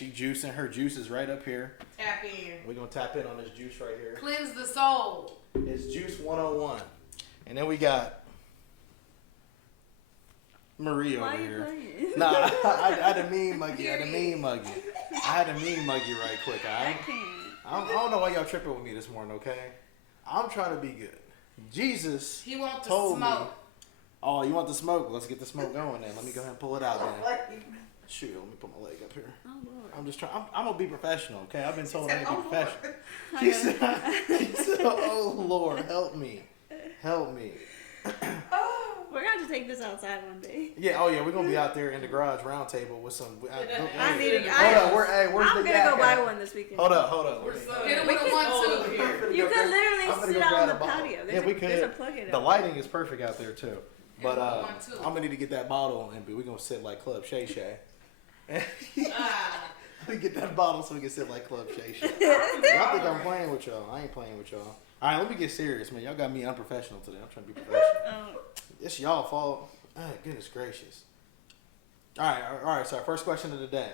actually juicing. Her juice is right up here. Tap in. We're going to tap in on this juice right here. Cleanse the soul. It's Juice 101. And then we got Marie over here. Nah, I had to mean muggy. I had to mean muggy right quick, alright? I don't know why y'all tripping with me this morning, okay? I'm trying to be good. Jesus He wants the told smoke. me. Oh, you want the smoke? Let's get the smoke going then. Let me go ahead and pull it out then. Shoot, let me put my leg up here. Oh, Lord. I'm just trying. I'm gonna be professional, okay? I've been told I said, need to "Oh, be professional. He said, "Oh Lord, help me, help me." We're going to have to take this outside one day. Yeah, oh yeah, we're gonna be out there in the garage round table with some. I need it. Hold up, where's I'm the going to go buy at? one this weekend. Hold up. Hit him with a 1-2 here. You could literally sit out on the patio. Yeah, we could. There's a plug in it. The lighting is perfect out there too. But Hit him with 1-2. I'm gonna need to get that bottle and we're gonna sit like Club Shay Shay. We get that bottle so we can sit like Club Shay Shay. Y'all think I'm playing with y'all? I ain't playing with y'all. All right, let me get serious, man. Y'all got me unprofessional today. I'm trying to be professional. It's y'all fault. Oh, goodness gracious. All right. So our first question of the day.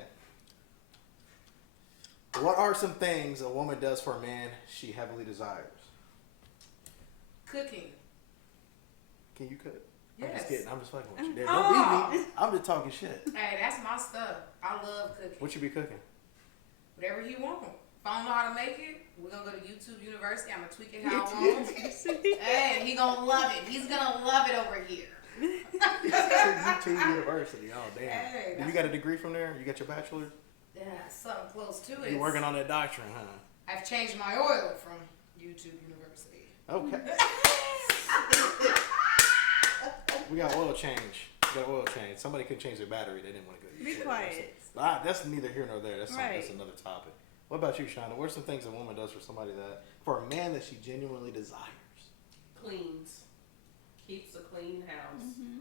What are some things a woman does for a man she heavily desires? Cooking. Can you cook? Yes. I'm just kidding. I'm just fucking with you. Don't beat me. I'm just talking shit. Hey, that's my stuff. I love cooking. What you be cooking? Whatever he wants. If I don't know how to make it, we're going to go to YouTube University. I'm going to tweak it how I want. Hey, he going to love it. He's going to love it over here. YouTube University. Oh, damn. Hey, You got a degree from there? You got your bachelor's? Yeah, something close to it. You working on that doctrine, huh? I've changed my oil from YouTube University. Okay. We got oil change. Somebody could change their battery. They didn't want to go to Be YouTube quiet. University. That's neither here nor there. That's another topic. What about you, Shauna? What are some things a woman does for somebody for a man that she genuinely desires? Cleans. Keeps a clean house. Mm-hmm.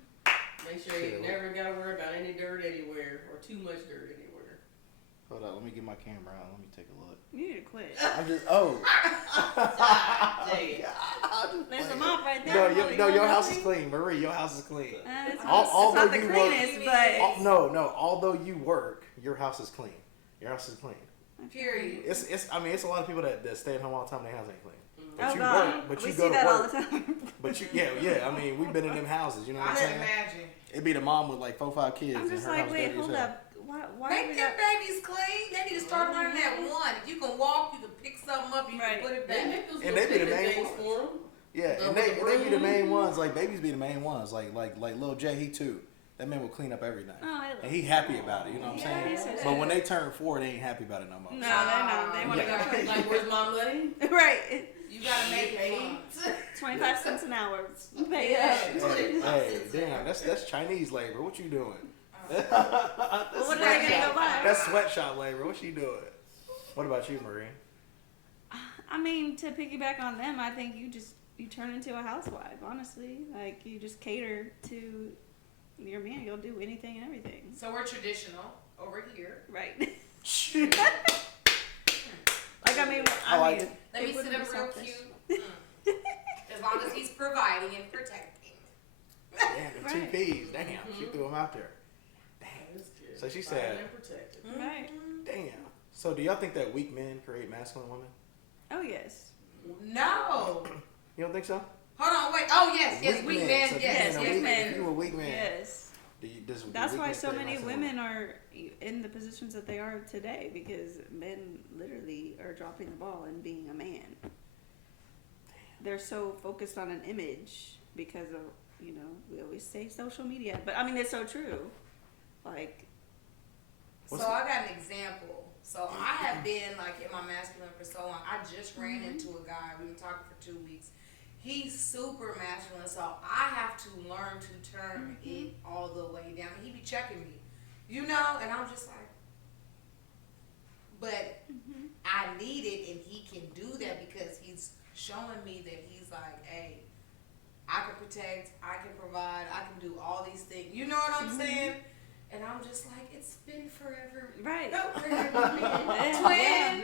Make sure you never got to worry about any dirt anywhere or too much dirt anywhere. Hold on, let me get my camera out. Let me take a look. You need to quit. I'm just There's a mop right there. No, your house is clean, Marie. Your house is clean. It's not the cleanest, but Although you work, your house is clean. Your house is clean. Period. It's a lot of people that stay at home all the time. Their house ain't clean. But oh you God, work, but we you see go to that work. all the time. But yeah. I mean, we've been in them houses. You know what I'm I saying? can imagine. It'd be the mom with like 4-5 kids. I'm just and her like, house wait, dirty as hold hell. up. Why Make them babies clean. They need to start learning that one. If you can walk, you can pick something up, you can put it They back. make those And little they be the cleaning main things ones. for them. Yeah, and they be the main ones. Like babies be the main ones. Like Lil J, he too. That man will clean up everything. Oh, And he happy about it, you know what I'm saying? he's so But sad. when they turn 4, they ain't happy about it no more. No, they're not. They want to Yeah. go crazy. Like, where's my money? Right. You gotta make it fun. 25 cents an hour. Pay Yeah. up. Hey, damn, that's Chinese labor. What you doing? Well, what are they gonna go buy? That's sweatshop labor. What she doing? What about you, Marie? I mean, to piggyback on them, I think you turn into a housewife. Honestly, like you just cater to your man. You'll do anything and everything. So we're traditional over here. Right. Like I mean, I like it. Let me it sit wouldn't up be real selfish. cute. As long as he's providing and protecting. Damn, the 2 Right. P's. Damn, she threw them out there. That's good. So she Fine said, and protected. Right. damn. So do y'all think that weak men create masculine women? Oh yes. No. You don't think so? Hold on, wait. Oh, yes, weak man. So Yes, weak yes, man. If you a weak man, Yes. does That's weak why men so create many masculine women are in the positions that they are today because men literally are dropping the ball and being a man. They're so focused on an image because of, we always say social media, but I mean, it's so true. Like, So I got an example. So I have been like in my masculine for so long. I just ran into a guy. We've been talking for 2 weeks. He's super masculine, so I have to learn to turn it all the way down. He be checking me, and I'm just like, but I need it, and he can do that because he's showing me that he's like, hey, I can protect, I can provide, I can do all these things. You know what I'm saying? And I'm just like, it's been forever. right. Twin.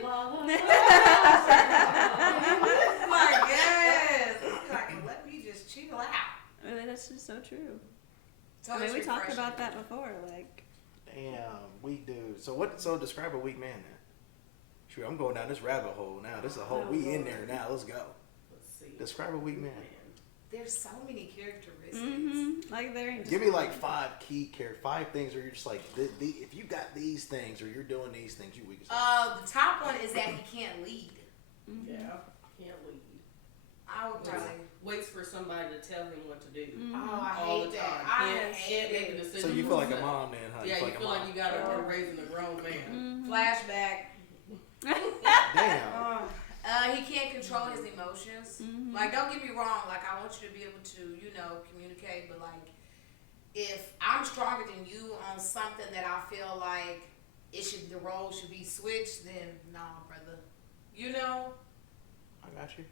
Like, yes. Like, let me just chill out. That's just so true. So I mean, it's we talked refreshing. about that before. Like, Damn, weak dude. So what? So describe a weak man then. Shoot, I'm going down this rabbit hole now. This is a whole. We in there now. Let's go. Let's see. Describe a weak man. There's so many characteristics. Mm-hmm. Like there ain't. Give me like 5 things where you're just like, if you got these things or you're doing these things, you weak as hell. The top one is that he can't lead. Mm-hmm. Yeah, can't lead. I would probably. Waits for somebody to tell him what to do. Mm-hmm. Oh, I All hate the that. time. I Can't hate make a it. decision. So you feel like a mom then, huh? Yeah, you feel like you got to Oh. raising a grown man. Mm-hmm. Flashback. Damn. He can't control his emotions. Mm-hmm. Like, don't get me wrong. Like, I want you to be able to, communicate. But like, if I'm stronger than you on something that I feel like the role should be switched, then nah, brother. You know. I got you.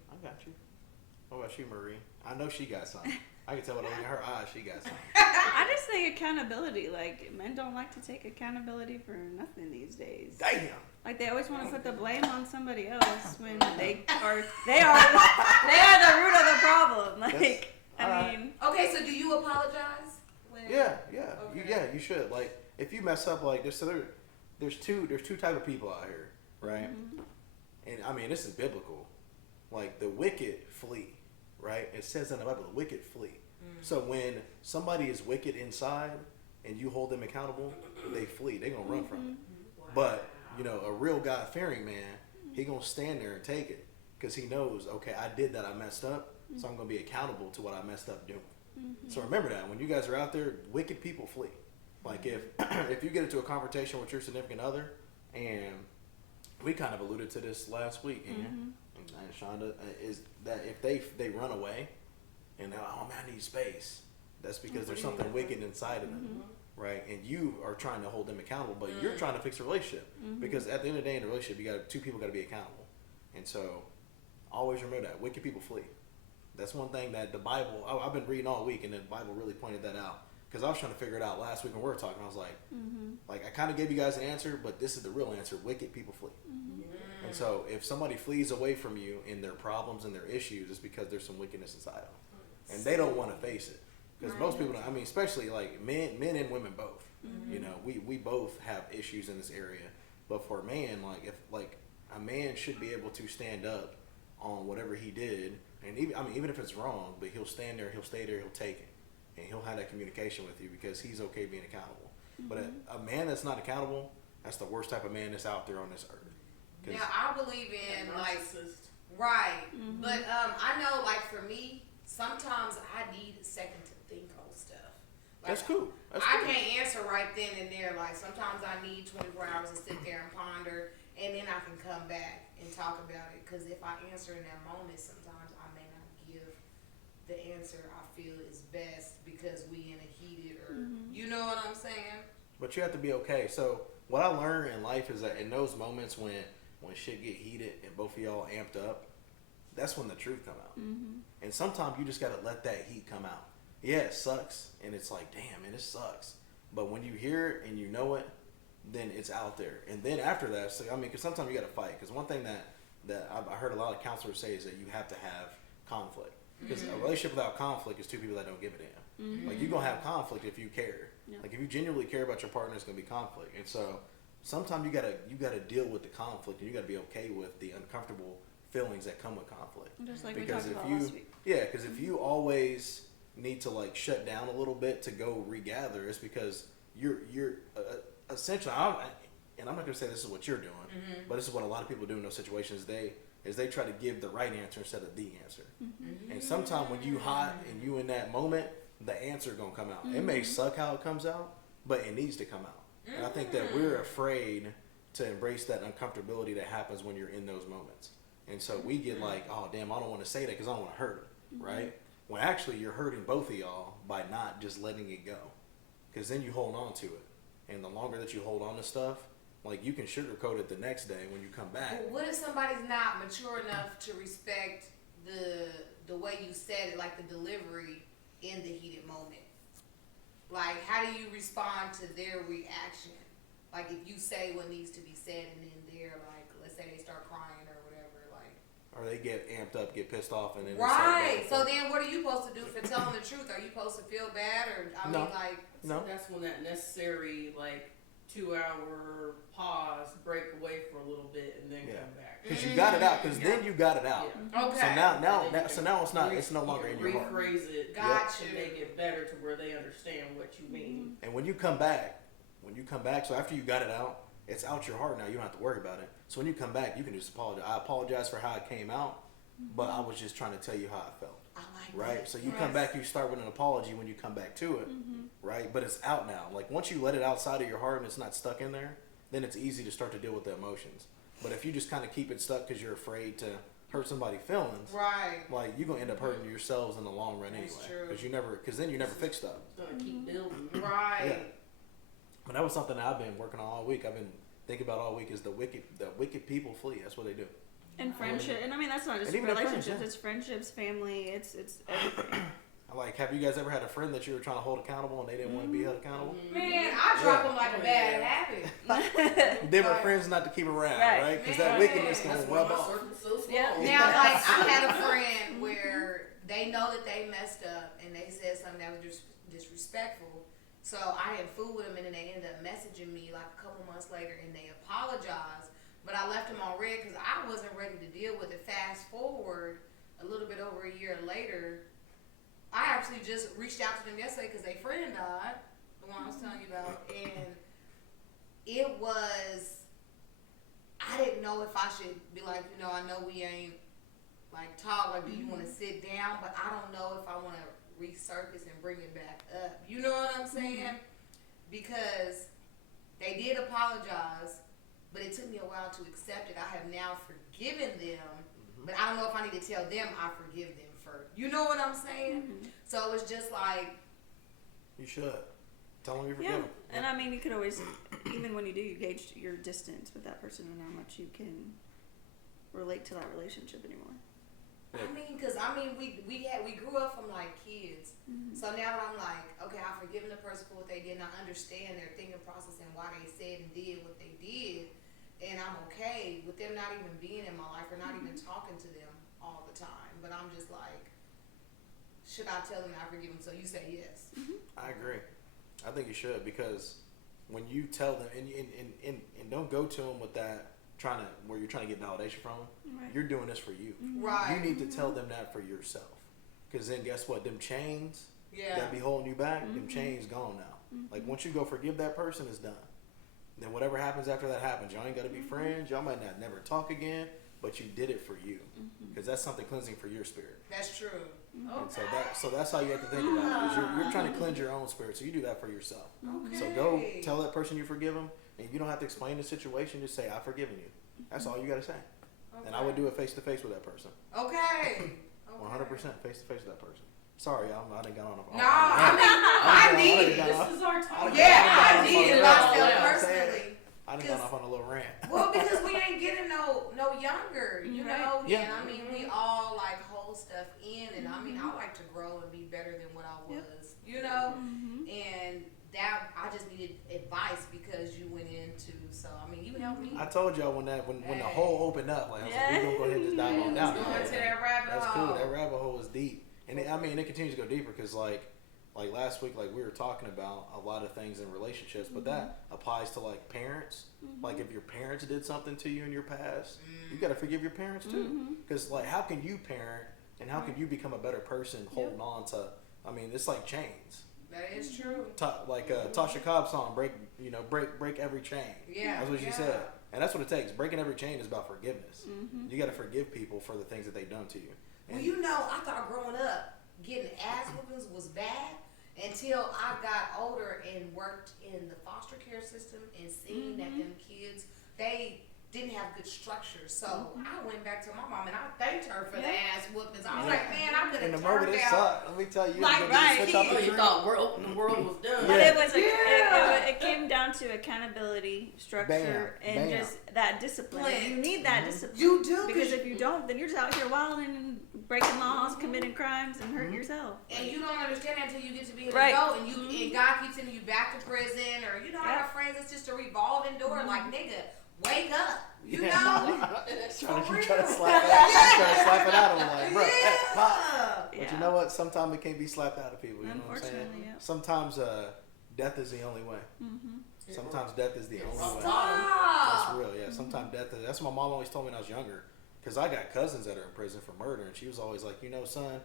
What about you, Marie? I know she got something. I can tell by the look in her eyes she got something. I just think accountability. Like men don't like to take accountability for nothing these days. Damn. Like they always want to put the blame on somebody else when they are the root of the problem. Like I mean, Okay, so do you apologize? Yeah. Okay. You should. Like, if you mess up like this, so there's two type of people out here, right? Mm-hmm. And I mean, this is biblical. Like, the wicked flee, right? It says in the Bible, the wicked flee. So when somebody is wicked inside and you hold them accountable, they flee. They're gonna run from it. Wow. But a real God-fearing man, he gonna stand there and take it because he knows, okay, I did that, I messed up, so I'm gonna be accountable to what I messed up doing. So remember that when you guys are out there, wicked people flee. Like if you get into a confrontation with your significant other, and we kind of alluded to this last week, and Shonda, is that if they run away and they're like, oh man, I need space, that's because there's something wicked inside of them, right? And you are trying to hold them accountable, but you're trying to fix a relationship because at the end of the day in a relationship, two people got to be accountable, and so always remember that wicked people flee. That's one thing that the Bible, I've been reading all week, and the Bible really pointed that out. Because I was trying to figure it out last week when we were talking. I was like, I kind of gave you guys an answer, but this is the real answer. Wicked people flee. And so if somebody flees away from you in their problems and their issues, it's because there's some wickedness inside them. And they don't want to face it. Because most people don't, I mean, especially like men and women both. We both have issues in this area. But for a man, a man should be able to stand up on whatever he did. And even if it's wrong, but he'll stand there, he'll stay there, he'll take it. And he'll have that communication with you because he's okay being accountable. But a man that's not accountable, that's the worst type of man that's out there on this earth. Now, I believe in, narcissist. right. But I know, for me, sometimes I need a second to think on stuff. That's cool. I can't answer right then and there. Sometimes I need 24 hours to sit there and ponder, and then I can come back and talk about it. Because if I answer in that moment, sometimes I may not give the answer I feel is best because we in a heated you know what I'm saying? But you have to be okay. So what I learned in life is that in those moments when shit get heated and both of y'all amped up, that's when the truth come out. And sometimes you just gotta let that heat come out. Yeah, it sucks, and it's like, damn, man, it sucks. But when you hear it and you know it, then it's out there. And then after that, because sometimes you gotta fight. Because one thing that I heard a lot of counselors say is that you have to have conflict. Because a relationship without conflict is two people that don't give a damn. Like, you're gonna have conflict if you care. Yeah. Like, if you genuinely care about your partner, it's gonna be conflict. And so sometimes you gotta deal with the conflict, and you gotta be okay with the uncomfortable feelings that come with conflict. just like Because we talked if about you, last week. yeah, because if you always need to shut down a little bit to go regather, it's because you're essentially. And I'm not gonna say this is what you're doing, but this is what a lot of people do in those situations. They try to give the right answer instead of the answer. And sometimes when you hot and you in that moment, the answer gonna come out. It may suck how it comes out, but it needs to come out. And I think that we're afraid to embrace that uncomfortability that happens when you're in those moments. And so we get like, oh damn, I don't want to say that because I don't want to hurt him, right? When actually you're hurting both of y'all by not just letting it go, because then you hold on to it, and the longer that you hold on to stuff, you can sugarcoat it the next day when you come back. But what if somebody's not mature enough to respect the way you said it, the delivery in the heated moment? How do you respond to their reaction? If you say what needs to be said, and then they're let's say they start crying or whatever, or they get amped up, get pissed off, and then right. So then, what are you supposed to do for telling the truth? Are you supposed to feel bad, or No. So that's when that necessary 2-hour pause, break away for a little bit, and then come back. Because you got it out. Because then you got it out. Yeah. Okay. So now it's not. It's no longer in your heart. Rephrase it. Gotcha. To make it better to where they understand what you mean. And when you come back, so after you got it out, it's out your heart now. You don't have to worry about it. So when you come back, you can just apologize. I apologize for how it came out, but I was just trying to tell you how I felt. I like Right? that. So you come back, you start with an apology when you come back to it, right? But it's out now. Like once you let it outside of your heart and it's not stuck in there, then it's easy to start to deal with the emotions. But if you just kind of keep it stuck because you're afraid to hurt somebody's feelings, Right. like you're gonna end up hurting yourselves in the long run That's anyway. true. Because then you never fix stuff. It's gonna keep building. Right. Yeah. But that was something that I've been working on all week. I've been thinking about all week is the wicked people flee. That's what they do. And friendship, and I mean that's not just And even relationships; friends, yeah. it's friendships, family, it's everything. Like, have you guys ever had a friend that you were trying to hold accountable and they didn't want to be held accountable? Man, I drop them like a bad habit. Different friends not to keep around, right? Because that Man. wickedness can That's rub why my off. circle's so small. Yeah. Now, like, I had a friend where they know that they messed up and they said something that was disrespectful. So I had food with them and then they ended up messaging me like a couple months later and they apologized. But I left them on red because I wasn't ready to deal with it. Fast forward a little bit over a year later, I actually just reached out to them yesterday because their friend died, the one I was telling you about, and it was, I didn't know if I should be like, I know we ain't like talk, like do you want to sit down, but I don't know if I want to resurface and bring it back up. You know what I'm saying? Because they did apologize, but it took me a while to accept it. I have now forgiven them, but I don't know if I need to tell them I forgive them first. You know what I'm saying? So it's just like, You should. Tell them you forgive them. And I mean, you could always, even when you do, you gauge your distance with that person and how much you can relate to that relationship anymore. we grew up from like kids. So now that I'm like, okay, I've forgiven the person for what they did, and I understand their thinking process and why they said and did what they did, and I'm okay with them not even being in my life or not even talking to them all the time. But I'm just like, should I tell them I forgive them? So you say yes. I agree. I think you should, because when you tell them and don't go to them with that where you're trying to get validation from them. Right. You're doing this for you. Right. You need to tell them that for yourself, because then guess what? Them chains Yeah. that be holding you back, them chains gone now. Like once you go forgive that person, it's done. Then whatever happens after that happens. Y'all ain't got to be friends. Y'all might not never talk again, but you did it for you, because that's something cleansing for your spirit. That's true. And so that's how you have to think about it. Is you're trying to cleanse your own spirit, so you do that for yourself. Okay. So go tell that person you forgive them, and you don't have to explain the situation. Just say, "I've forgiven you." That's all you got to say. And I would do it face to face with that person. Okay. 100% face to face with that person. Sorry, I didn't got on. No, I need. This is our time. Yeah, I did myself Yeah. personally. I done gone off on a little rant. Well, because we ain't getting no younger, you know. Yeah. And I mean, we all like hold stuff in, and I mean, I like to grow and be better than what I was, you know. And that I just needed advice because you went into. So I mean, you helped me. I told y'all when the hole opened up, like I was like, we're gonna go ahead and just dive on down. Going to that rabbit That's hole. cool. That rabbit hole is deep, and it continues to go deeper, because like last week, like we were talking about a lot of things in relationships, but that applies to like parents. Like if your parents did something to you in your past, you got to forgive your parents too, because like how can you parent and how can you become a better person holding on to? I mean, it's like chains. That is true. Tasha Cobb's song, break every chain. Yeah. That's what she said. And that's what it takes. Breaking every chain is about forgiveness. You got to forgive people for the things that they've done to you. Well, you know, I thought growing up getting ass whoopings was bad until I got older and worked in the foster care system and seen that them kids, they didn't have good structure. So I went back to my mom and I thanked her for the ass whoopings. I was like, man, I could In have the moment turned it out. sucked. Let me tell you, Like, you right, switch off the You dream. thought the world was done. But Yeah. it was it came down to accountability, structure, and just that discipline. And you need that discipline. You do, because if you don't, then you're just out here wilding and breaking laws, committing crimes, and hurting yourself. And you don't understand that until you get to be an Right. adult, and and God keeps sending you back to prison, or I have friends. It's just a revolving door. Like, nigga, wake up. You know. Trying For to real. slap it out. Trying to slap it out of them, like, bro, hey, pop. Yeah. But you know what? Sometimes it can't be slapped out of people. You know what I'm saying? Unfortunately, yeah. Sometimes death is the only way. Sometimes death is the only way. Stop. That's real, yeah. Sometimes death is. That's what my mom always told me when I was younger. Because I got cousins that are in prison for murder, and she was always like, son,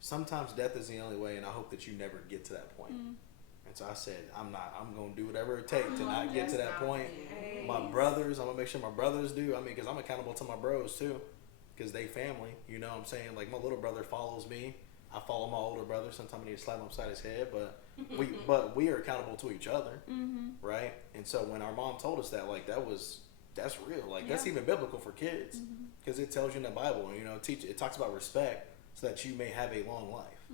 sometimes death is the only way, and I hope that you never get to that point. And so I said, I'm going to do whatever it takes to not get to that point. My brothers, I'm going to make sure my brothers do. I mean, because I'm accountable to my bros, too. Because they family, you know what I'm saying? Like, my little brother follows me. I follow my older brother. Sometimes I need to slap him upside his head, but we are accountable to each other, right? And so when our mom told us that, like, that's real. Like, that's even biblical for kids, because it tells you in the Bible, it talks about respect so that you may have a long life,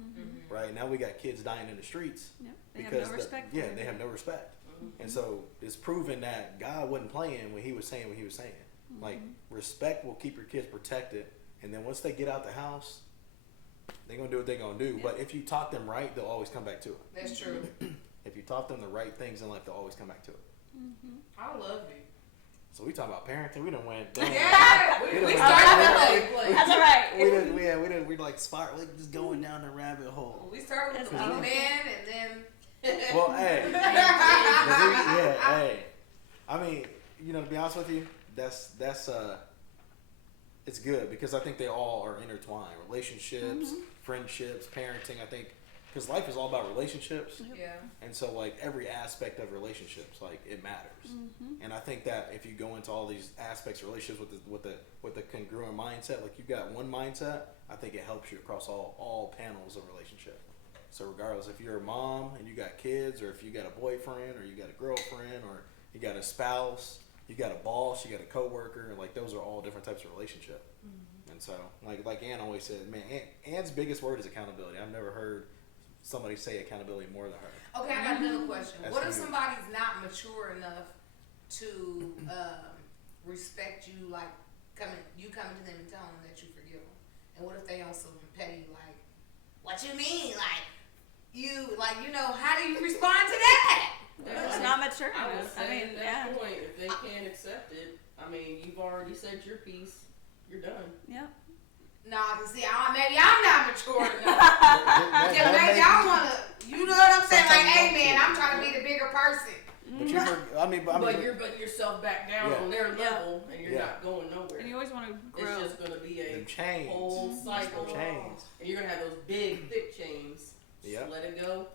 right? Now we got kids dying in the streets because they have no respect, and so it's proven that God wasn't playing when He was saying what He was saying. Like, respect will keep your kids protected, and then once they get out the house, they're going to do what they're going to do. But if you taught them right, they'll always come back to it. That's true. If you taught them the right things in life, they'll always come back to it. I love you. So we talking about parenting. We done went down. Yeah, we started that way. That's all right. We like just going down the rabbit hole. We started with the man, and then. Well, hey. Hey. I mean, to be honest with you, that's it's good because I think they all are intertwined. Relationships, friendships, parenting. I think because life is all about relationships. Yeah. And so, like, every aspect of relationships, like, it matters. And I think that if you go into all these aspects of relationships with the congruent mindset, like, you got one mindset, I think it helps you across all panels of relationship. So regardless if you're a mom and you got kids, or if you got a boyfriend, or you got a girlfriend, or you got a spouse, you got a boss, you got a coworker, like, those are all different types of relationship. And so, like Ann always said, man, Ann's biggest word is accountability. I've never heard somebody say accountability more than her. Okay, I got another question. That's what if huge. somebody's not mature enough to respect you, like coming to them and telling them that you forgive them? And what if they on some petty, like, what you mean? How do you respond to that? It's not mature I would enough. say at that point, if they can't accept it, I mean, you've already said your piece. You're done. Yeah. Nah, cause see, maybe I'm not mature enough. Maybe I wanna, you know what I'm saying? Like, hey man, I'm trying to be the bigger person. But you're putting yourself back down on their level, and you're not going nowhere. And you always want to grow. It's just going to be a chains. whole cycle. Chains. And you're going to have those big, thick chains. Just Yep. let it go.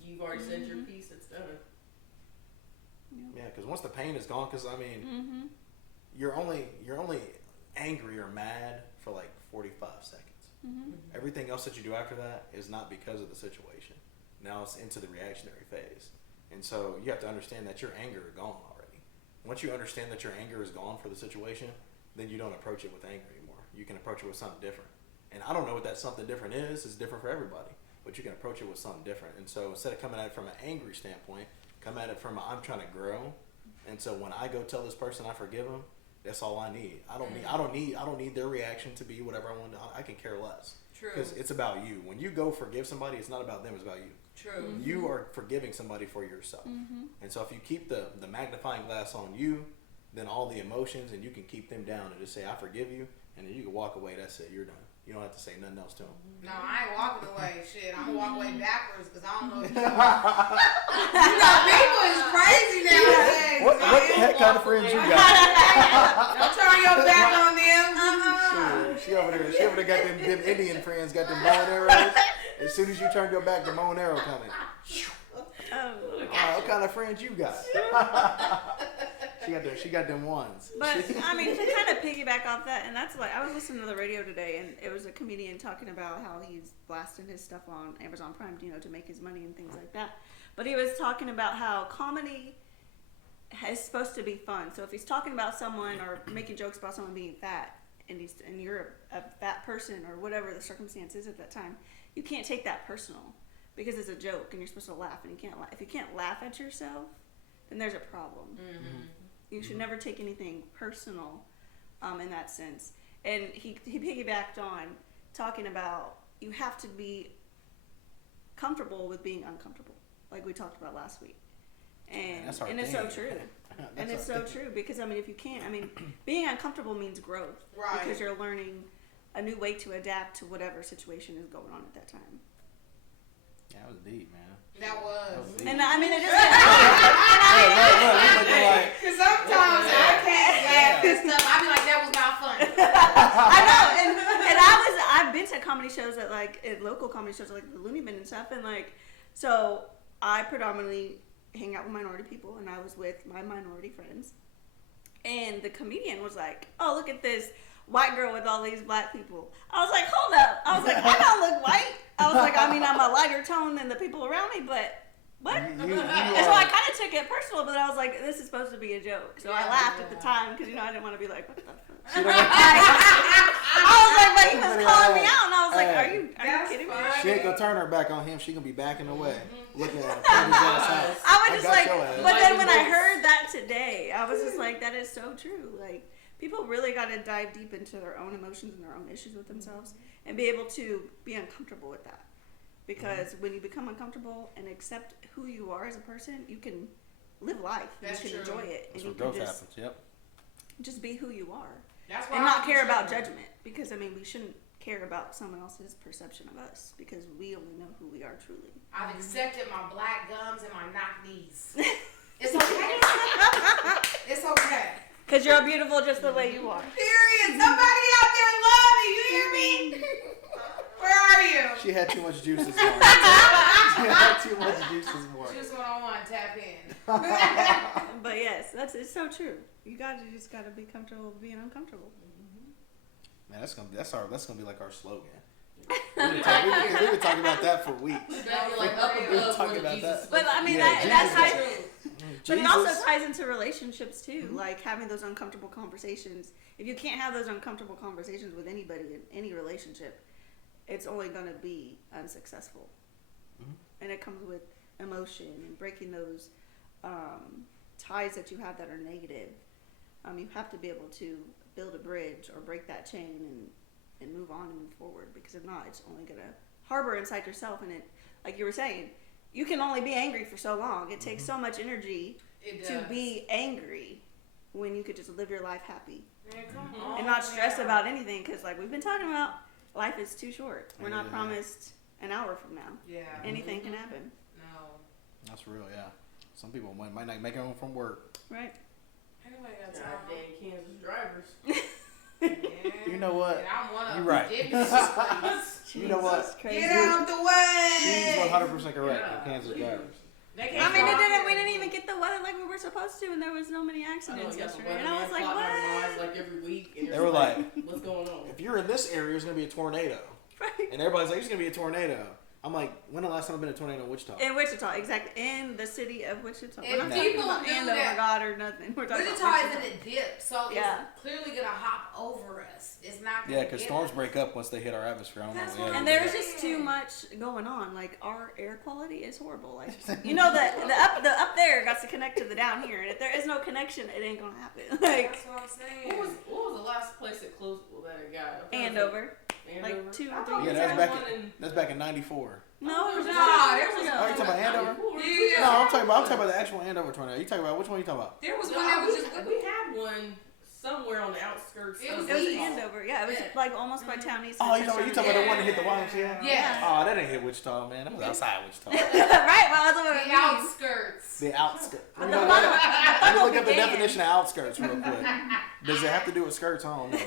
You've already said your piece. It's done. Yeah, because once the pain is gone, because I mean, you're only angry or mad for like 45 seconds. Everything else that you do after that is not because of the situation. Now it's into the reactionary phase. And so you have to understand that your anger is gone already. Once you understand that your anger is gone for the situation, then you don't approach it with anger anymore. You can approach it with something different. And I don't know what that something different is. It's different for everybody. But you can approach it with something different. And so instead of coming at it from an angry standpoint, come at it from I'm trying to grow. And so when I go tell this person I forgive them, that's all I need. I don't need their reaction to be whatever I want. I can care less. True. Because it's about you. When you go forgive somebody, it's not about them. It's about you. True. You are forgiving somebody for yourself. And so if you keep the magnifying glass on you, then all the emotions, and you can keep them down and just say, I forgive you, and then you can walk away. That's it. You're done. You don't have to say nothing else to them. No, I ain't walking away. Shit, I'm gonna walk away backwards because I don't know. People is crazy nowadays. What the heck kind of friends you got? Don't turn your back on them. She over there got them Indian friends, got them bow and arrows. As soon as you turn your back, the bow and arrow coming. What kind of friends you got? She got them ones. But I mean, to kind of piggyback off that, and that's like I was listening to the radio today, and it was a comedian talking about how he's blasting his stuff on Amazon Prime, to make his money and things like that. But he was talking about how comedy is supposed to be fun. So if he's talking about someone or making jokes about someone being fat, and you're a fat person or whatever the circumstance is at that time, you can't take that personal because it's a joke, and you're supposed to laugh, and you can't laugh. If you can't laugh at yourself, then there's a problem. You should never take anything personal in that sense. And he piggybacked on talking about you have to be comfortable with being uncomfortable, like we talked about last week. And it's so true. And it's so true because, I mean, if you can't, being uncomfortable means growth. Right. Because you're learning a new way to adapt to whatever situation is going on at that time. Yeah, that was deep, man. That was. deep. And I mean, it is. And I like, Because sometimes I can't laugh and stuff. I be like, that was not funny. I know, and I've been to comedy shows at local comedy shows like the Looney Bin and stuff, and like, so I predominantly hang out with minority people, and I was with my minority friends, and the comedian was like, "Oh, look at this white girl with all these black people." I was like, "Hold up!" I was like, "I don't look white." I was like, "I mean, I'm a lighter tone than the people around me, but." What? And so I kind of took it personal, but I was like, this is supposed to be a joke. So I laughed at the time because, I didn't want to be like, what the fuck? I was like, but he was calling me out, and I was like, are you kidding me? She ain't gonna turn her back on him. She gonna be backing away, looking at him. I was just like, but then when I heard that today, I was just like, that is so true. Like, people really got to dive deep into their own emotions and their own issues with themselves and be able to be uncomfortable with that. Because when you become uncomfortable and accept who you are as a person, you can live life and you can enjoy it. That's and where you can growth happens. just be who you are. That's why and not care about judgment. Because, we shouldn't care about someone else's perception of us because we only know who we are truly. I've accepted my black gums and my knock knees. It's okay. It's okay. Because you're beautiful just the way you are. Period. Somebody out there love me. You hear me? Where are you? She had too much juice this morning. She had too much juice this morning. Just 1-on-1, tap in. But yes, it's so true. You just gotta be comfortable being uncomfortable. Man, that's gonna be like our slogan. We've been talking about that for weeks. We're talking about that. But that's how. But it also ties into relationships too, like having those uncomfortable conversations. If you can't have those uncomfortable conversations with anybody in any relationship, it's only going to be unsuccessful. And it comes with emotion and breaking those ties that you have that are negative. You have to be able to build a bridge or break that chain and move on and move forward, because if not, it's only going to harbor inside yourself. And it, like you were saying, you can only be angry for so long. It takes so much energy to be angry when you could just live your life happy and not stress about anything, because like we've been talking about, life is too short. We're not promised an hour from now. Yeah. Anything can happen. No. That's real, yeah. Some people might not make it home from work. Right. Anyway, that's Goddamn Kansas drivers. You know what? You're right. You know what? Get out the way. She's 100% correct. Kansas drivers. We didn't even get the weather like we were supposed to, and there was so many accidents yesterday. And I was like, what? Like every week. And they were like, what's going on? If you're in this area, there's going to be a tornado. Right. And everybody's like, there's going to be a tornado. I'm like, when the last time I've been in a tornado in Wichita? In Wichita, exactly. In the city of Wichita. If we're not people talking about do Andover, that, God, or nothing. We're talking Wichita about is in a dip, so it's clearly going to hop over us. It's not going to because storms break up once they hit our atmosphere. I don't know. And there's just too much going on. Like, our air quality is horrible. Like, you know that the up there got to connect to the down here, and if there is no connection, it ain't going to happen. Like, that's what I'm saying. What was the last place that closed that it got? Andover. Like 2 or 3 years ago. That's back in '94. No, there was Oh, you talking about Andover? Yeah. No, I'm talking about the actual Andover tornado. You talking about which one? You talking about? There was one that was just. We had one somewhere on the outskirts. It was Andover. Yeah, it was like almost by town east. Oh, you talking about the one that hit the YMCA? Yeah. Oh, that didn't hit Wichita, man. That was outside Wichita. Right, well, that's what the outskirts. The outskirts. But Let me look up the definition of outskirts real quick. Does it have to do with skirts? I don't know.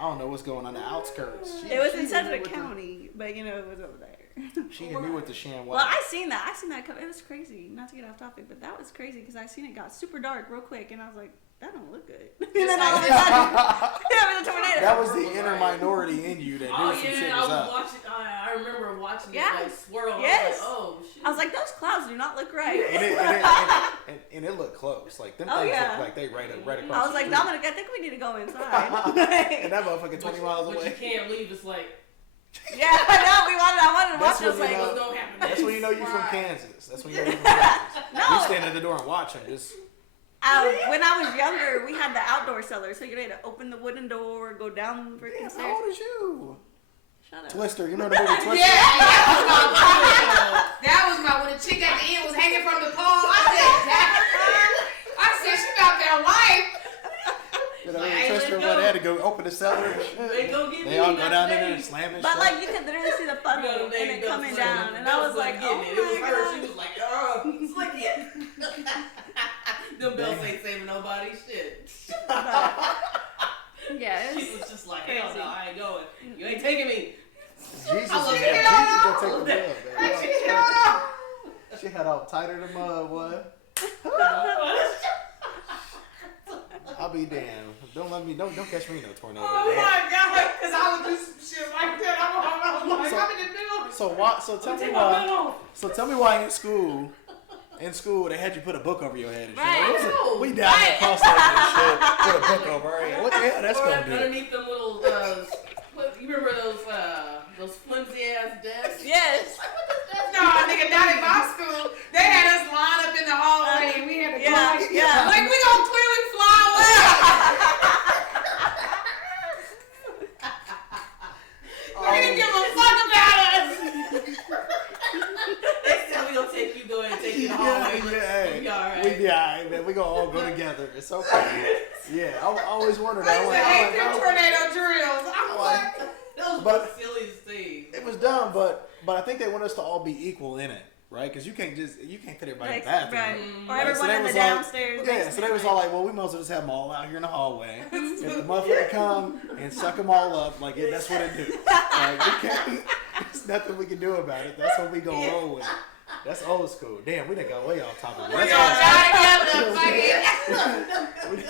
I don't know what's going on the outskirts. It was in Sedgwick County, but it was over there. She hit me with the ShamWow. Well, I seen that. It was crazy. Not to get off topic, but that was crazy because I seen it got super dark real quick, and I was like, that don't look good. And then all of a sudden, it was a tornado. That was the inner minority in you that knew some shit was up. I remember watching it like swirl. Yes. I was like, oh shit. I was like, those clouds do not look right. And it looked close. Like them things looked like they right across. I was like, Dominic, I think we need to go inside. And that motherfucker 20 miles away. But you can't leave. It's like. Yeah, I know. I wanted to watch. I was like, what's gonna happen? That's when you know you're from Kansas. That's when you know you're from Kansas. No. You stand at the door and watch them. Just. When I was younger, we had the outdoor cellar, so you had to open the wooden door, go down the freaking stairs. How old is you? Shut up. Twister. You remember the movie Twister? Yeah, that was when the chick at the end was hanging from the pole. I said, she found their life. Twister, they had to go open the cellar. They all go down in there and slam it. But like you could literally see the funnel and it coming down, and I was like, oh my god. She was like, oh, slick it. Them bells ain't saving nobody shit. Yeah, She was just like, hell no, I ain't going. You ain't taking me. Jesus, I love Jesus that. gonna take the bill, baby. She had all tighter than mud, what? I'll be damned. Don't catch me in no tornado. Oh my God, because I would do some shit like that. I'm like, I'm in the middle. So tell me why in school they had you put a book over your head and shit. Right. We down there cross and shit, put a book over our head. What the hell that's Or gonna do? underneath them little, you remember those flimsy ass desks? Yes. Like, what this desk? No, nigga, not in my school. They had us line up in the hallway and we had to go. Yeah. Like, we gonna clearly fly away. We didn't give a fuck about us. They said we gonna take you, go ahead and take you to the hallway. Hey, We be alright. we be alright, man. We gonna all go together. It's okay. Yeah, I always wondered I that. used to hate them tornado drills. I'm like, Those But- were the silliest things. It was dumb, but I think they want us to all be equal in it, right? Because you can't fit everybody in the bathroom. Right. Or Right, so everyone they in the was like- downstairs. Yeah, so they was all like, well, we might as well just have them all out here in the hallway. If the motherfucker come and suck them all up, like, that's what it do. Like, we can't, there's nothing we can do about it. That's what we gonna roll with. That's old school. Damn, we done got way off topic. we That's gonna old die together. Fuck it.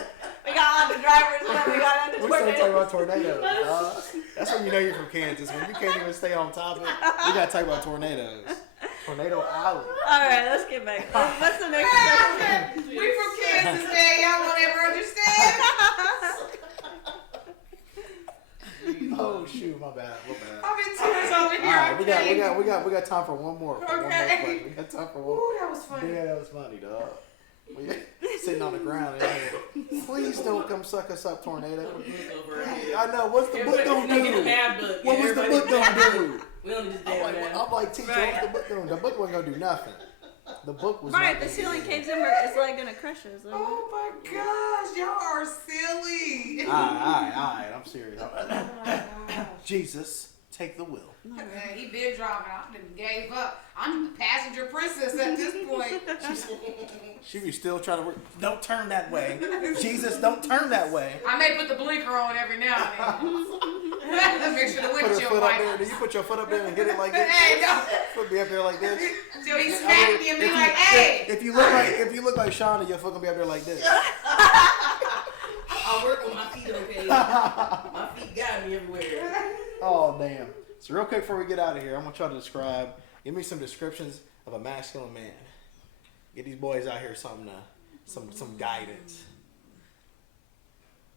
We got on the drivers and we got on the We started talking tornado. about tornadoes. That's when you know you're from Kansas. When you can't even stay on topic, we gotta talk about tornadoes. Tornado Alley. All right, let's get back. What's the next question? We from Kansas, man. Y'all won't ever understand. Oh shoot, my bad. I'm in tears over here. All right, Okay. we got time for one more. Okay. We got time for one. Ooh, that was funny. Yeah, that was funny, dog. We sitting on the ground. And please don't come suck us up, tornado. Over here. I know. What's the book gonna do? What was the book gonna do? We don't just I'm damn like, now. teacher, Right. what's the book doing? The book wasn't gonna do nothing. The book was Right, not the gonna ceiling do caves anything. in where it's like gonna crush us. Like, Oh my gosh, y'all are silly. All right, I'm serious. Oh my gosh. Jesus, take the wheel. Man, he been driving. I done gave up. I'm the passenger princess at this point. She be still trying to. Don't turn that way. Jesus, don't turn that way. I may put the blinker on every now and then. Make sure the Put her windshield foot up there. wipers. Do you put your foot up there and get it like this? Hey, no. Foot be up there like this. So he smacked me and be If you- like, hey. If you look like Shauna, your foot gonna be up there like this. I work with my feet, okay? My feet guide me everywhere. Oh damn. So real quick before we get out of here, I want y'all to give me some descriptions of a masculine man. Get these boys out here some guidance.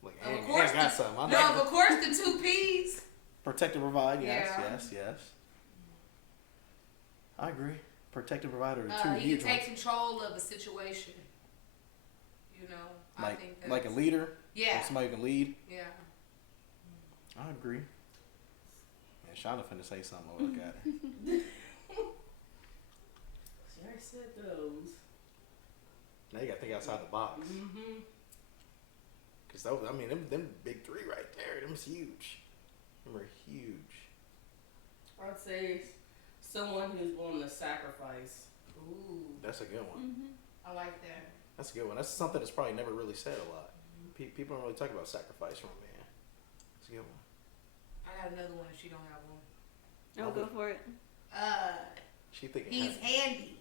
Like, Of Ann course, got something. I no, know. of course the 2 P's. Protect and provide. Yes, Yeah. yes. I agree. Protect and provide are the two He huge can take ones. control of a situation. You know, I think that's... Like a leader. Yeah. Like somebody who can lead. Yeah. I agree. Man, Shauna finna say something. Oh, look at it. She already said those. Now you gotta think outside the box. Mm-hmm. Cause those, I mean, them big 3 right there, them's huge. Them are huge. I'd say someone who's willing to sacrifice. Ooh, That's a good one. I like that. That's a good one. That's something that's probably never really said a lot. People don't really talk about sacrifice from a man. That's a good one. I got another one if she don't have one. oh, go for it. She thinking He's handy.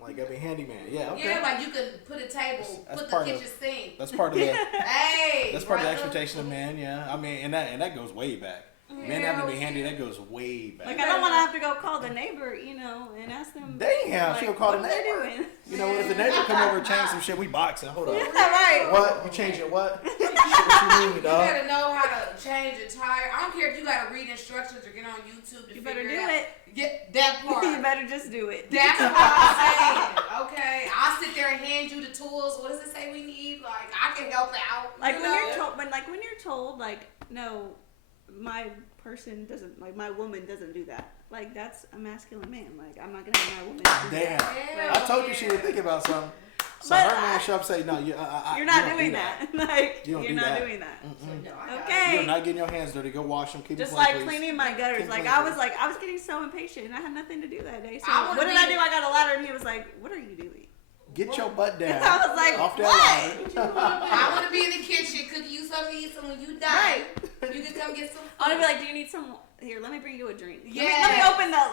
like I be handyman. Yeah, okay. Yeah, like you could put a table, That's put part the of- kitchen sink. That's part of the Hey, that's part of the brother. expectation of man. Yeah, I mean, and that goes way back. Men having to be handy, that goes way back. Like, I don't want to have to go call the neighbor, and ask them. Damn, like, she gonna call the what are they neighbor. doing? You know what? If the neighbor come over and change some shit, we boxing. Hold on. Yeah, right. What? You changing what? Shit, what you mean, You dog? gotta know how to change a tire. I don't care if you gotta read instructions or get on YouTube to You better figure do out. it. Get that part. You better just do it. That's what I'm saying. Okay, I'll sit there and hand you the tools. What does it say we need? Like I can help out. Like you when know? you're told, when you're told, like, no, my person doesn't, like, my woman doesn't do that. Like, that's a masculine man. Like, I'm not gonna have my woman do Damn. that. Yeah, I told you she would think about something. So But her man show up and say, no, You're you not don't doing do that. Like, You don't you're do not that. doing that. So, no, I got Okay. You're not getting your hands dirty. Go wash them. Keep Just them clean, like please. cleaning my gutters. Keep Like, clean, I was getting so impatient and I had nothing to do that day. So I wanna what did I be- do? I got a ladder and he was like, what are you doing? Get your butt down. I was like, off what? that I want to be in the kitchen cooking you something to eat. So when you die, you can come get some food. I want to be like, do you need some? Here, let me bring you a drink. Yes.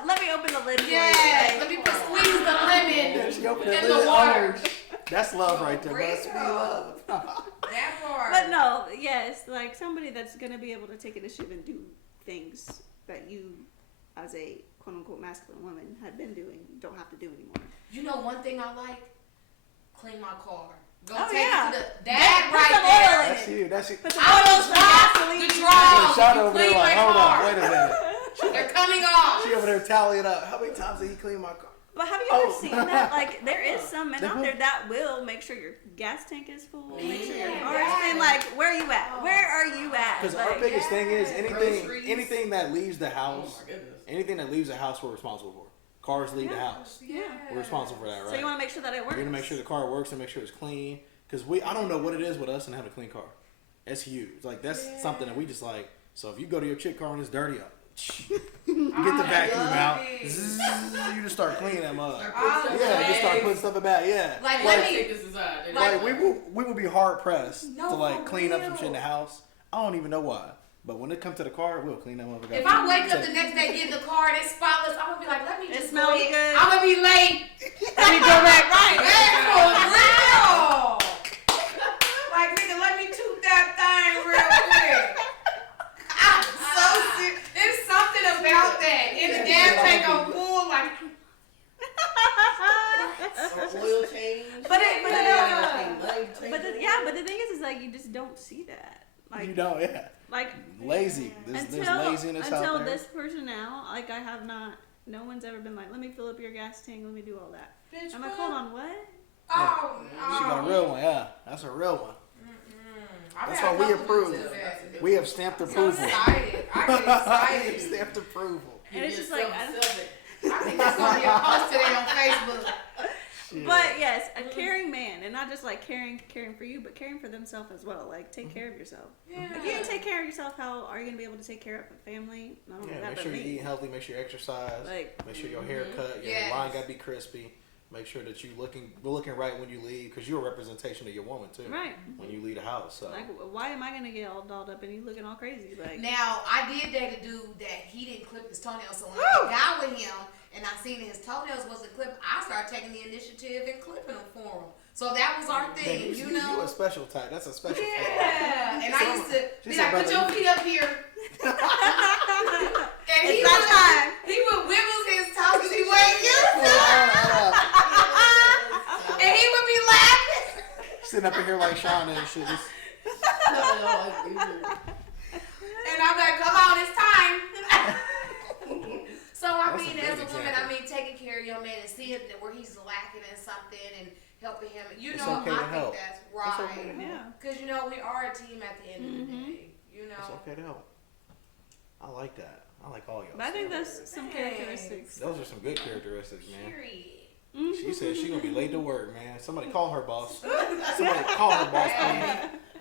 Let me open the lid. Yes. For Let you. me squeeze the lemon Yeah, she opened in the the lid. water. That's love right there, bro. Real. That's sweet love. That part. But no, yes, like somebody that's gonna be able to take initiative and do things that you, as a quote unquote masculine woman, have been doing, don't have to do anymore. You know one thing I like? Clean my car. Go Oh, take yeah. it to that Put right some there. oil in That's you. That's you. Put some I oil, will some drop gasoline. the Yeah, draws. Shot You over clean there my like, hold on, car. wait a minute. They're coming off. She over there tallying up. How many times did he clean my car? But have you ever seen that? Like, there is some men They out will. there that will make sure your gas tank is full, make sure your Yeah. car is clean. Like, where are you at? Oh. Where are you at? Because Like, our biggest thing is Groceries. anything that leaves the Oh house, my goodness. anything that leaves the house, we're responsible for. Cars leave the Yeah. house. Yeah. We're responsible for that, right? So you want to make sure that it works. We're gonna make sure the car works and make sure it's clean. Because I don't know what it is with us and having a clean car. That's huge. Like that's something that we just like. So if you go to your chick car and it's dirty up, get the vacuum out. Zzz, you just start cleaning them up. Yeah, you just start putting stuff in back. Yeah. Like, Like, let me. take this aside. Like we will be hard pressed No, to like for clean up some real. shit in the house. I don't even know why. But when it comes to the car, we'll clean them up. If I wake up the next day, get in the car and it's spotless, I'm gonna be like, let me It just smells go in. good. I'm gonna be late. Let me go back right. That's for real. Like, nigga, let me toot that thing real quick. I'm so serious. There's something about that. In the gas tank on full, like, Oil change. But the thing is like you just don't see that. Like You don't, yeah. like Lazy. There's laziness out until there. this person now, like I have not. No one's ever been like, let me fill up your gas tank, let me do all that. bitch, I'm like, hold on, what? Oh, no. She got a real one, yeah. That's a real one. I've That's had why we a couple approve. dudes do that. We have stamped I'm approval. excited. I get excited. Stamped approval. And it's just like, I think that's gonna be a post today on Facebook. Shit. but yes, a caring man, and not just like caring for you, but caring for themselves as well. Like take care of yourself. Yeah. If you didn't take care of yourself, how are you gonna be able to take care of a family? Not only Yeah, that, make but sure you me. eat healthy, make sure you exercise, Like, make sure your hair cut, your Yes. line gotta be crispy. Make sure that you're looking right when you leave, because you're a representation of your woman too. right. When you leave the house, so Like, why am I gonna get all dolled up and you looking all crazy? Like, Now, I did date a dude that he didn't clip his toenails, so when Woo! I got with him and I seen that his toenails wasn't clipped, I started taking the initiative and clipping them for him. So that was our thing, you know? You a special type. That's a special type. Yeah, and I used to She be said, like, put your "Brother, feet up here. And It's that time. he would wiggle his toes because he wasn't used to it. And he would be laughing. Sitting up in here like Shauna and shit. Just, And I'm like, come on, it's time. So, I That's mean, a as great a woman, example. I mean, taking care of your man and seeing that where he's lacking in something and helping him. You It's know, okay to I help. think that's It's right. okay to help. yeah. Because, you know, we are a team at the end of the day. You it's know? okay to help. I like that. I like all y'all. But I think that's some characteristics. Those are some good characteristics, man. Period. She said she gonna be late to work, man. Somebody call her boss. Somebody call her boss, please.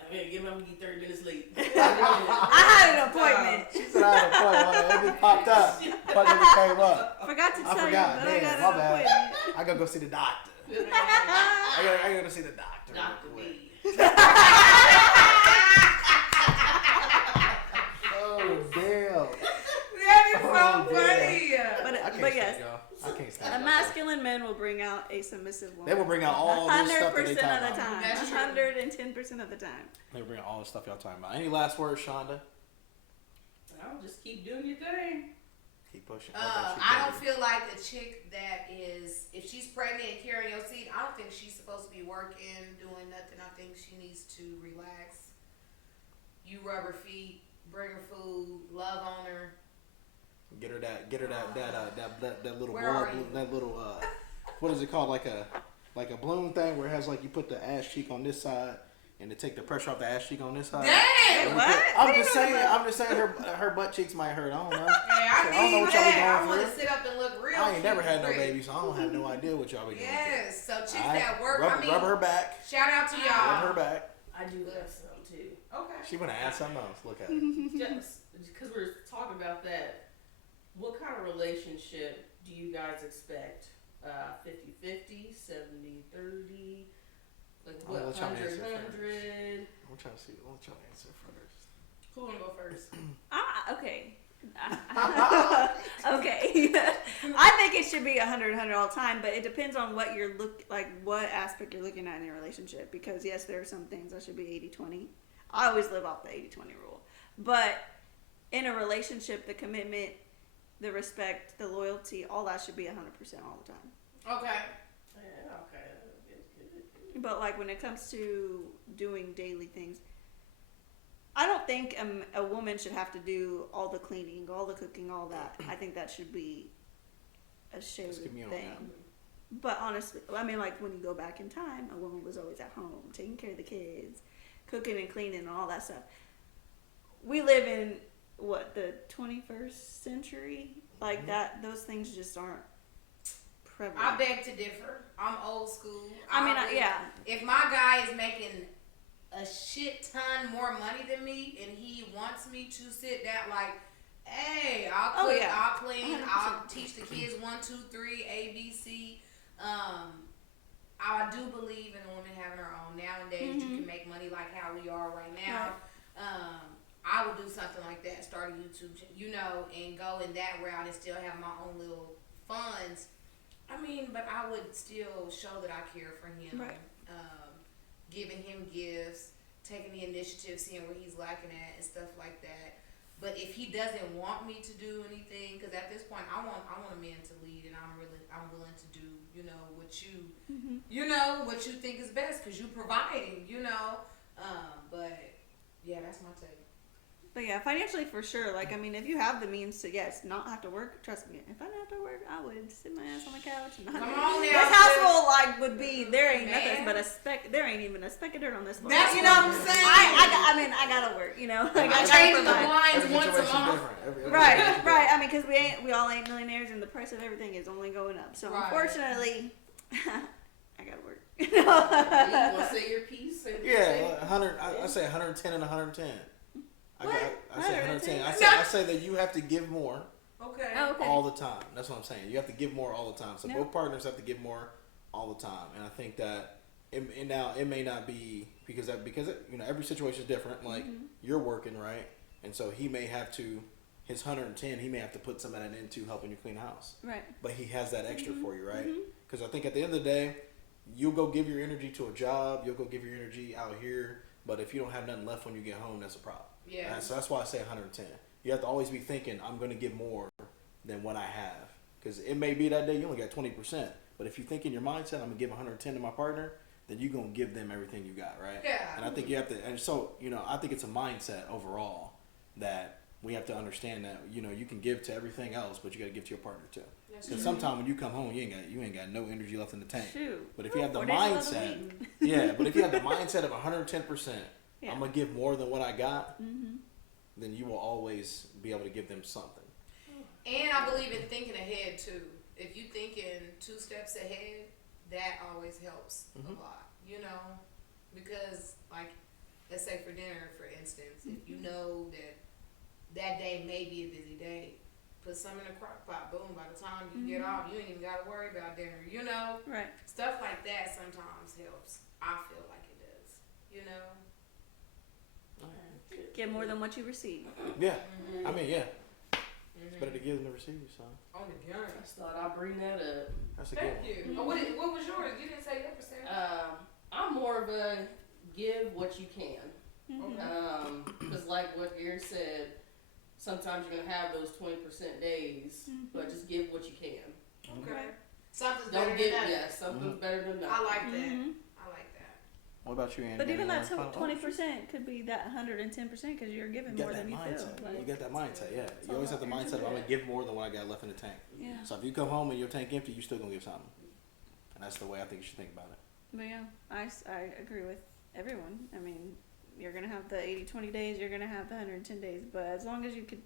I'm gonna give him 30 minutes late. I had an appointment. She said I had a appointment. It just popped up. But never came up. Forgot to I tell forgot. you, but I Damn, got my an bad. appointment. I gotta go see the doctor. I gotta go see the doctor. real Dr. quick. B. Oh damn. That is so Oh, funny. I can't But stand yes, y'all. I can't stand a y'all. masculine man will bring out a submissive woman. They will bring out all this stuff that they 100% talking of the about. time. That's true. 110% of the time. They will bring out all the stuff y'all talking about. Any last words, Shonda? I'll just keep doing your thing. Keep pushing. I don't feel like a chick that is, if she's pregnant and carrying your seed, I don't think she's supposed to be working, doing nothing. I think she needs to relax. You rub her feet, bring her food, love on her. Get her that little Where are you? that little what is it called, like a balloon thing where it has like you put the ass cheek on this side and to take the pressure off the ass cheek on this side. Damn! What? I'm just saying her butt cheeks might hurt. I don't know. Hey, I don't know need what y'all be that. I going want to through. sit up and look real I ain't never cute had no and pretty. baby, so I don't have no idea what y'all be going Yes, so chicks through. All right? that work, Rub her back. shout out to Rub y'all. her back. I do have some too. Okay. She wanna add something else. Look at it. Just because we're talking about that, what kind of relationship do you guys expect 50-50, 70-30, like Oh, what, let's try to 100-100. answer I'm trying to see. Let's try to answer first. Who wanna go first? Okay. Okay. I think it should be 100 all the time, but it depends on what what aspect you're looking at in your relationship. Because yes, there are some things that should be 80-20. I always live off the 80-20 rule. But in a relationship, the commitment, the respect, the loyalty, all that should be 100% all the time. Okay. Yeah, okay. But like when it comes to doing daily things, I don't think a woman should have to do all the cleaning, all the cooking, all that. I think that should be a shared thing. But honestly, I mean, like when you go back in time, a woman was always at home, taking care of the kids, cooking and cleaning and all that stuff. We live in what, the 21st century? Like that, those things just aren't prevalent. I beg to differ. I'm old school. Yeah. If my guy is making a shit ton more money than me and he wants me to sit down, like, hey, I'll cook, I'll clean, 100%. I'll teach the kids 1, 2, 3, ABC. I do believe in a woman having her own. Nowadays, you can make money like how we are right now. Right. I would do something like that, start a YouTube, and go in that route and still have my own little funds. I mean, but I would still show that I care for him. Right. Giving him gifts, taking the initiative, seeing where he's lacking at and stuff like that. But if he doesn't want me to do anything, because at this point I want a man to lead, and I'm willing to do what you think is best, because you providing, But yeah, that's my take. But yeah, financially for sure. Like, I mean, if you have the means to, yes, not have to work, trust me, if I didn't have to work, I would sit my ass on the couch. And Come on now, this household, would be, there ain't nothing but there ain't even a speck of dirt on this floor. That's what I'm saying. I gotta work, I change the blinds once a month. Right. I mean, because we all ain't millionaires, and the price of everything is only going up. So unfortunately, I gotta work. You want to say your piece? Yeah, 100. I say 110 and 110. I say 110. I say that you have to give more. Okay. All the time. That's what I'm saying. You have to give more all the time. So both partners have to give more all the time. And I think that it may not be because every situation is different. Like you're working, right? And so he may have to, his 110, he may have to put some of that into helping you clean the house. Right. But he has that extra for you, right? Because I think at the end of the day, you'll go give your energy to a job. You'll go give your energy out here. But if you don't have nothing left when you get home, that's a problem. Yeah. So that's why I say 110. You have to always be thinking, I'm going to give more than what I have. Because it may be that day you only got 20%. But if you think in your mindset, I'm going to give 110 to my partner, then you're going to give them everything you got, right? Yeah. And I think you have to, and so, I think it's a mindset overall that we have to understand that, you can give to everything else, but you got to give to your partner too. Because sometimes when you come home, you ain't got no energy left in the tank. Shoot. But if you have the mindset, but if you have the mindset of 110%, I'm going to give more than what I got, then you will always be able to give them something. And I believe in thinking ahead too. If you thinking 2 steps ahead, that always helps a lot, because like, let's say for dinner, for instance, if you know that day may be a busy day, put some in a crock pot, boom, by the time you get off, you ain't even got to worry about dinner, Right. Stuff like that sometimes helps. I feel like it does, Get more than what you receive. Yeah. I mean, yeah. It's better to give than to receive, son. On the gun. I just thought I'd bring that up. That's a good one. Thank you. What was yours? You didn't say your percentage. I'm more of a give what you can. Because like what Gary said, sometimes you're going to have those 20% days, but just give what you can. Okay. Something's Don't better give, than nothing. something's better than nothing. I like that. I like that. What about you, Andy? But even that 20% could be that 110% because you're giving more than you feel. You get that mindset, yeah. You always have the mindset of I'm going to give more than what I got left in the tank. Yeah. So if you come home and your tank empty, you're still going to give something. And that's the way I think you should think about it. But yeah, I agree with everyone. I mean, you're going to have the 80-20 days, you're going to have the 110 days, but as long as you could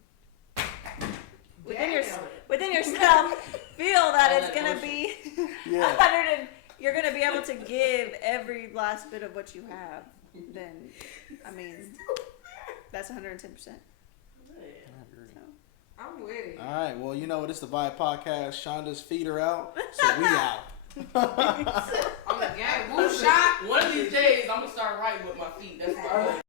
within yourself feel that it's going to be 100 and you're going to be able to give every last bit of what you have, then, I mean, that's 110%. I I'm with it. All right. Well, you know what? It's the Vibe Podcast. Shonda's feet are out, so we out. On the game, woo shot. One of these days, I'm gonna start writing with my feet. That's my